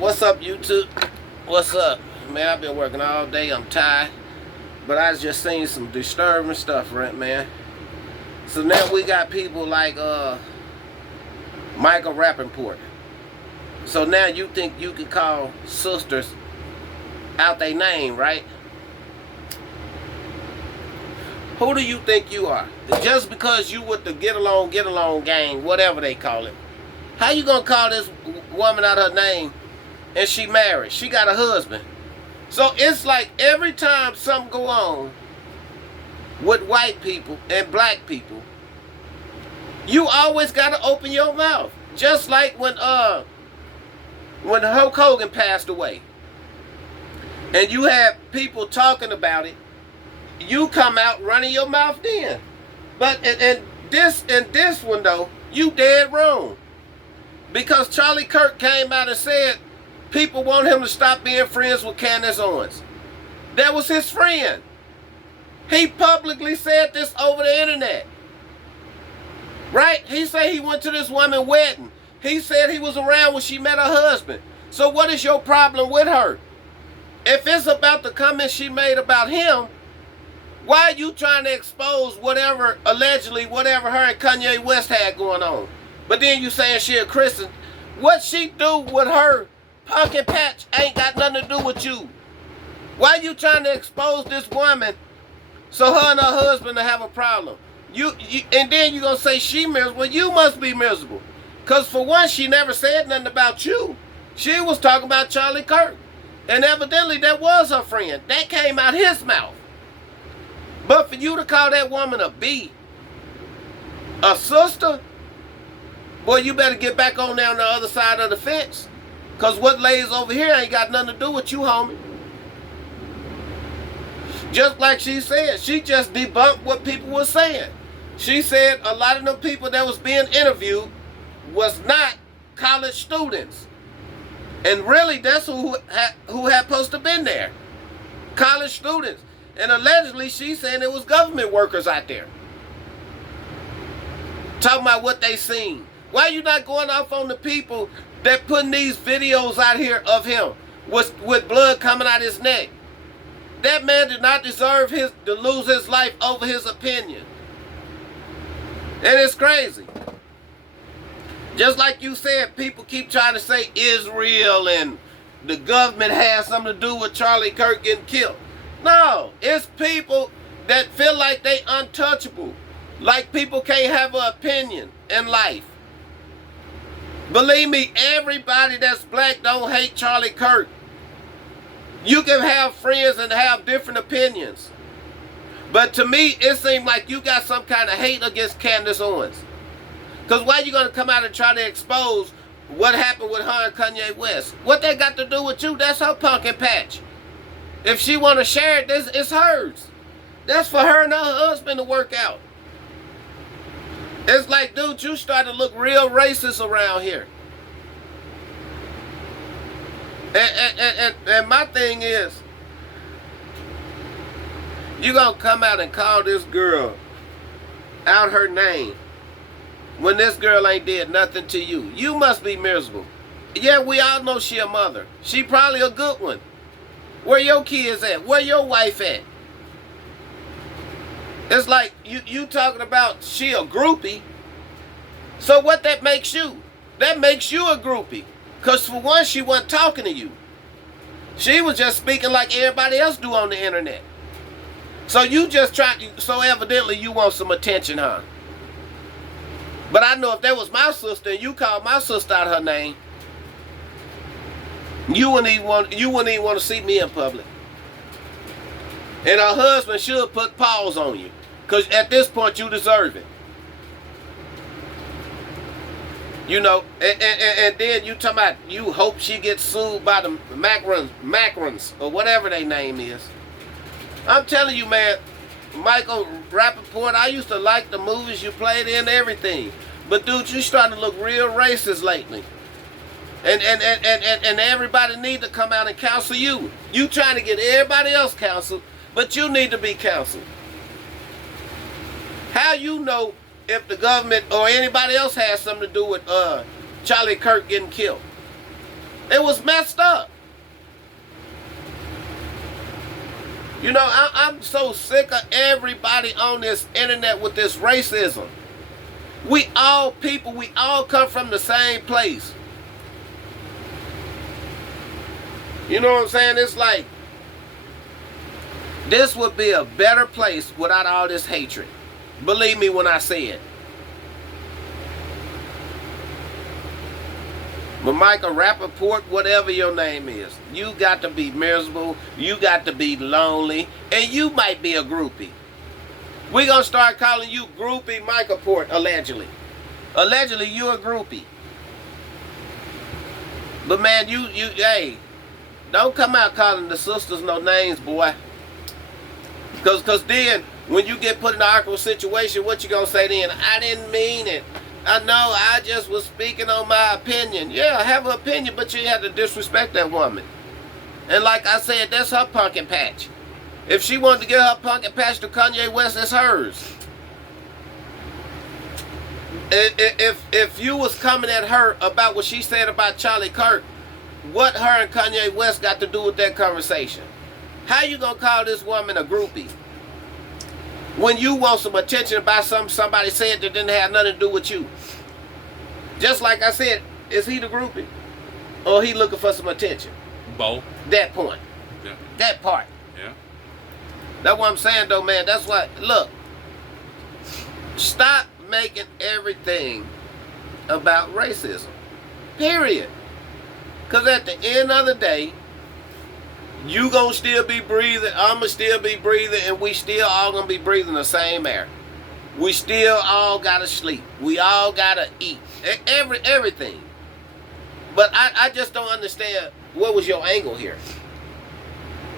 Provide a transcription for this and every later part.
What's up, YouTube? What's up? Man, I've been working all day. I'm tired. But I just seen some disturbing stuff, right, man? So now we got people like Michael Rapaport. So now you think you can call sisters out their name, right? Who do you think you are? Just because you with the get along gang, whatever they call it. How you gonna call this woman out her name and she married? She got a husband. So it's like every time something go on with white people and black people, you always gotta open your mouth. Just like when Hulk Hogan passed away, and you had people talking about it, you come out running your mouth then. But and this one though, you dead wrong. Because Charlie Kirk came out and said people want him to stop being friends with Candace Owens. That was his friend. He publicly said this over the internet. Right? He said he went to this woman's wedding. He said he was around when she met her husband. So what is your problem with her? If it's about the comment she made about him, why are you trying to expose whatever, allegedly, whatever her and Kanye West had going on? But then you saying she a Christian. What she do with her pumpkin patch ain't got nothing to do with you. Why you trying to expose this woman so her and her husband to have a problem? And then you gonna say she miserable. You must be miserable. Because for one, she never said nothing about you. She was talking about Charlie Kirk. And evidently that was her friend. That came out his mouth. But for you to call that woman a B, a sister, boy, you better get back on down the other side of the fence. Because what lays over here ain't got nothing to do with you, homie. Just like she said, she just debunked what people were saying. She said a lot of them people that was being interviewed was not college students. And really, that's who had supposed to been there. College students. And allegedly, she's saying it was government workers out there. Talking about what they seen. Why you not going off on the people that putting these videos out here of him with blood coming out his neck? That man did not deserve to lose his life over his opinion. And it's crazy. Just like you said, people keep trying to say Israel and the government has something to do with Charlie Kirk getting killed. No, it's people that feel like they untouchable. Like people can't have an opinion in life. Believe me, everybody that's black don't hate Charlie Kirk. You can have friends and have different opinions. But to me, it seems like you got some kind of hate against Candace Owens. Because why you going to come out and try to expose what happened with her and Kanye West? What that got to do with you? That's her pumpkin patch. If she want to share it, it's hers. That's for her and her husband to work out. It's like, dude, you starting to look real racist around here. And my thing is, you gonna come out and call this girl out her name when this girl ain't did nothing to you. You must be miserable. Yeah, we all know she a mother. She probably a good one. Where your kids at? Where your wife at? It's like you talking about she a groupie. So what that makes you? That makes you a groupie. Because for one, she wasn't talking to you. She was just speaking like everybody else do on the internet. So you just so evidently you want some attention, huh? But I know if that was my sister and you called my sister out her name, you wouldn't even want to see me in public. And her husband should put pause on you. Because at this point you deserve it. You know, and then you talking about you hope she gets sued by the Macrons or whatever their name is. I'm telling you, man, Michael Rapaport, I used to like the movies you played in, everything. But dude, you starting to look real racist lately. And everybody need to come out and counsel you. You trying to get everybody else counseled, but you need to be counseled. How you know if the government or anybody else has something to do with Charlie Kirk getting killed? It was was messed up. You know, I'm so sick of everybody on this internet with this racism. We all people, we all come from the same place. You know what I'm saying? It's like, this would be a better place without all this hatred. Believe me when I say it. But Michael Rapaport, whatever your name is, you got to be miserable, you got to be lonely, and you might be a groupie. We're going to start calling you Groupie Michael Port, allegedly. Allegedly, you're a groupie. But man, hey, don't come out calling the sisters no names, boy. Because then, when you get put in an awkward situation, what you going to say then? I didn't mean it. I know, I just was speaking on my opinion. Yeah, I have an opinion, but you have to disrespect that woman. And like I said, that's her pumpkin patch. If she wanted to give her pumpkin patch to Kanye West, it's hers. If you was coming at her about what she said about Charlie Kirk, what her and Kanye West got to do with that conversation? How you gonna call this woman a groupie when you want some attention about something somebody said that didn't have nothing to do with you? Just like I said, is he the groupie? Or he looking for some attention? Both. That point. Yeah. That part. Yeah. That's what I'm saying though, man. That's why, look, stop making everything about racism. Period. Because at the end of the day, you gonna still be breathing, I'ma still be breathing, and we still all gonna be breathing the same air. We still all gotta sleep. We all gotta eat. Everything. But I just don't understand, what was your angle here?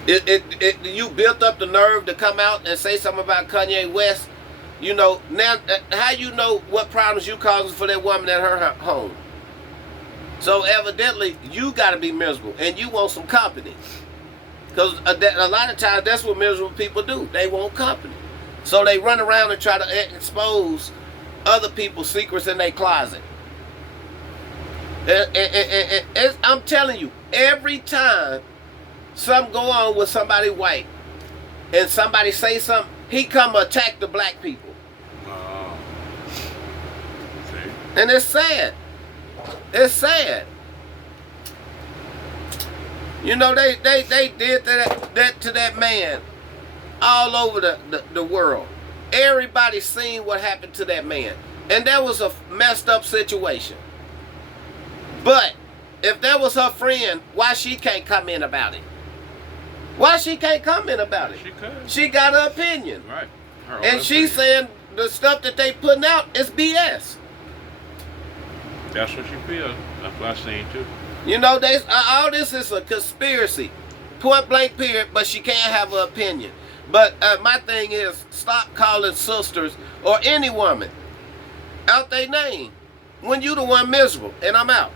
You built up the nerve to come out and say something about Kanye West. You know, now, how you know what problems you causing for that woman at her home? So evidently, you gotta be miserable, and you want some company. Because a lot of times, that's what miserable people do. They want company. So they run around and try to expose other people's secrets in their closet. And I'm telling you, every time something go on with somebody white, and somebody say something, he come attack the black people. See? And it's sad. It's sad. You know, they did that to that man all over the world. Everybody seen what happened to that man. And that was a messed up situation. But if that was her friend, why she can't comment about it? Why she can't comment about it? She could. She got her opinion. Right. And she's saying the stuff that they putting out is BS. That's what she feels. That's what I seen too. You know, all this is a conspiracy. Point blank period, but she can't have an opinion. But my thing is, stop calling sisters or any woman out their name when you the one miserable. And I'm out.